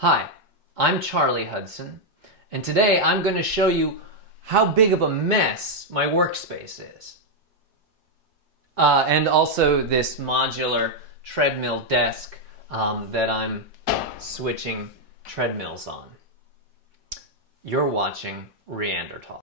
Hi, I'm Charlie Hudson, and today I'm going to show you how big of a mess my workspace is. And also this modular treadmill desk that I'm switching treadmills on. You're watching Reanderthal.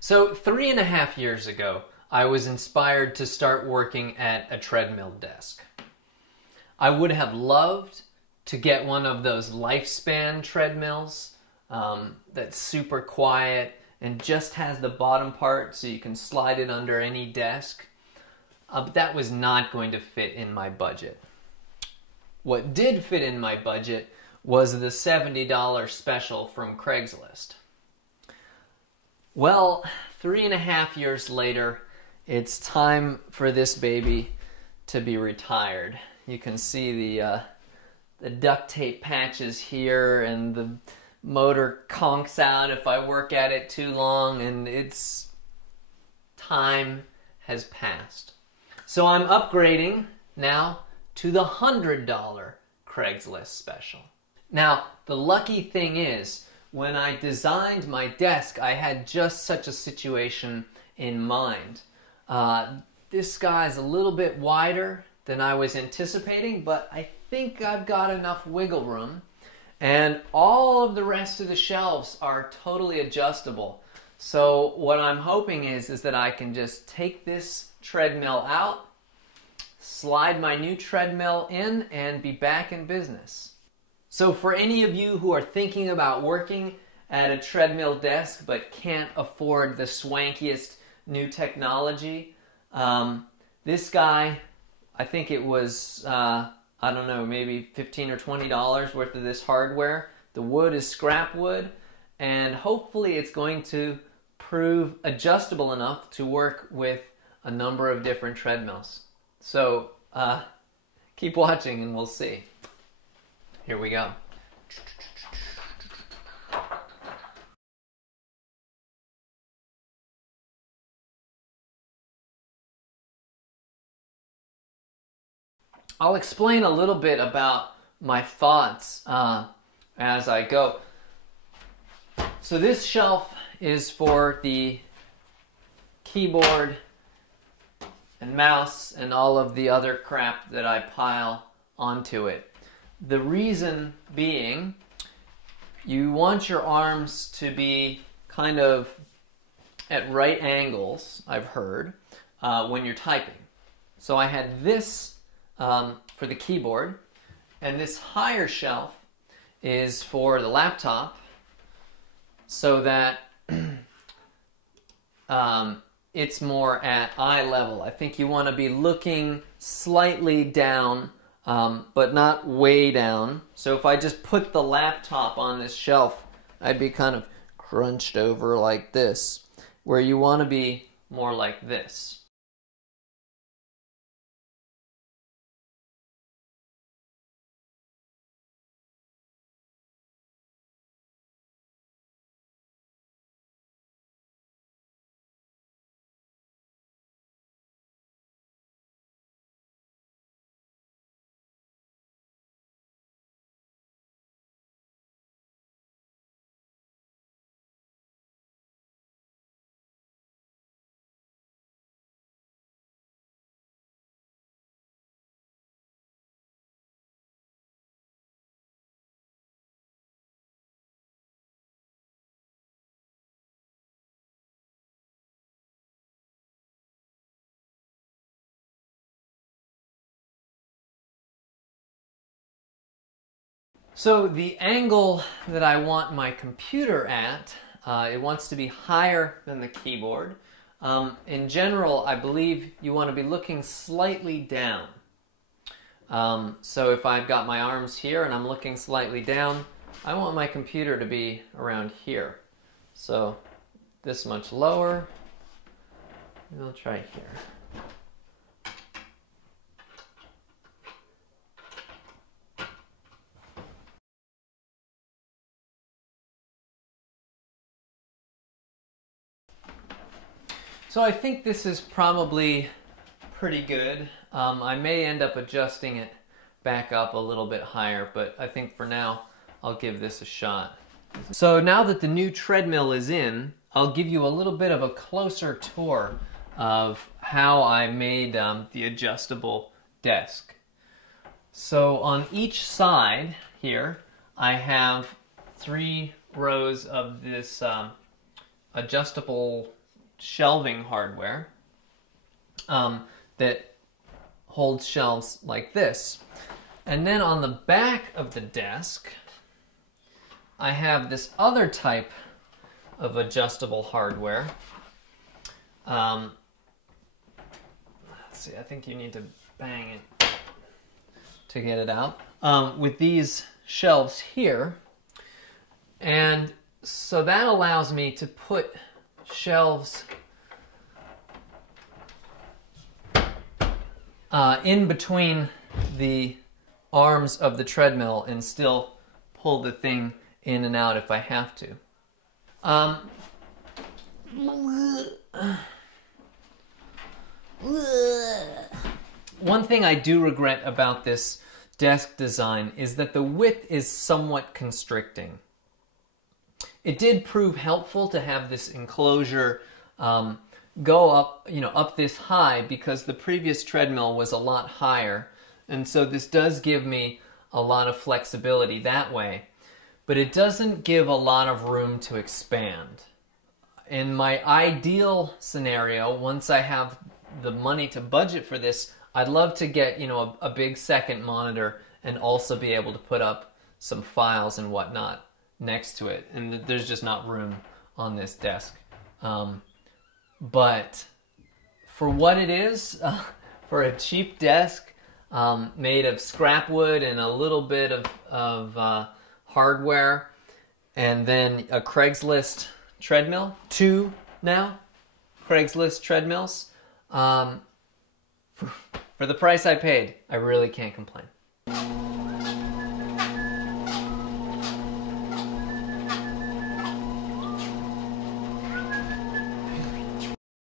So 3.5 years ago, I was inspired to start working at a treadmill desk. I would have loved to get one of those lifespan treadmills that's super quiet and just has the bottom part so you can slide it under any desk. But that was not going to fit in my budget. What did fit in my budget was the $70 special from Craigslist. Well, 3.5 years later, it's time for this baby to be retired. You can see the duct tape patches here, and the motor conks out if I work at it too long, and it's time has passed. So I'm upgrading now to the $100 Craigslist special. Now, the lucky thing is, when I designed my desk, I had just such a situation in mind. This guy's a little bit wider than I was anticipating, but I think I've got enough wiggle room. And all of the rest of the shelves are totally adjustable. So what I'm hoping is that I can just take this treadmill out, slide my new treadmill in, and be back in business. So for any of you who are thinking about working at a treadmill desk but can't afford the swankiest new technology, this guy, I think it was, I don't know, maybe $15 or $20 worth of this hardware. The wood is scrap wood, and hopefully it's going to prove adjustable enough to work with a number of different treadmills. So keep watching and we'll see. Here we go. I'll explain a little bit about my thoughts as I go. So this shelf is for the keyboard and mouse and all of the other crap that I pile onto it. The reason being, you want your arms to be kind of at right angles, I've heard, when you're typing. So I had this for the keyboard, and this higher shelf is for the laptop, so that it's more at eye level. I think you want to be looking slightly down, but not way down. So if I just put the laptop on this shelf, I'd be kind of crunched over like this, where you want to be more like this. So the angle that I want my computer at, it wants to be higher than the keyboard. In general, I believe you want to be looking slightly down. So if I've got my arms here and I'm looking slightly down, I want my computer to be around here. So this much lower, and I'll try here. So I think this is probably pretty good. I may end up adjusting it back up a little bit higher, but I think for now I'll give this a shot. So now that the new treadmill is in, I'll give you a little bit of a closer tour of how I made the adjustable desk. So on each side here, I have 3 rows of this adjustable shelving hardware that holds shelves like this. And then on the back of the desk, I have this other type of adjustable hardware. Let's see, I think you need to bang it to get it out. With these shelves here. And so that allows me to put shelves in between the arms of the treadmill and still pull the thing in and out if I have to. One thing I do regret about this desk design is that the width is somewhat constricting. It did prove helpful to have this enclosure go up, up this high, because the previous treadmill was a lot higher, and so this does give me a lot of flexibility that way, but it doesn't give a lot of room to expand. In my ideal scenario, once I have the money to budget for this, I'd love to get, a big second monitor and also be able to put up some files and whatnot next to it. And there's just not room on this desk. But for what it is, for a cheap desk made of scrap wood and a little bit of hardware, and then a Craigslist treadmill, 2 now Craigslist treadmills, for the price I paid, I really can't complain.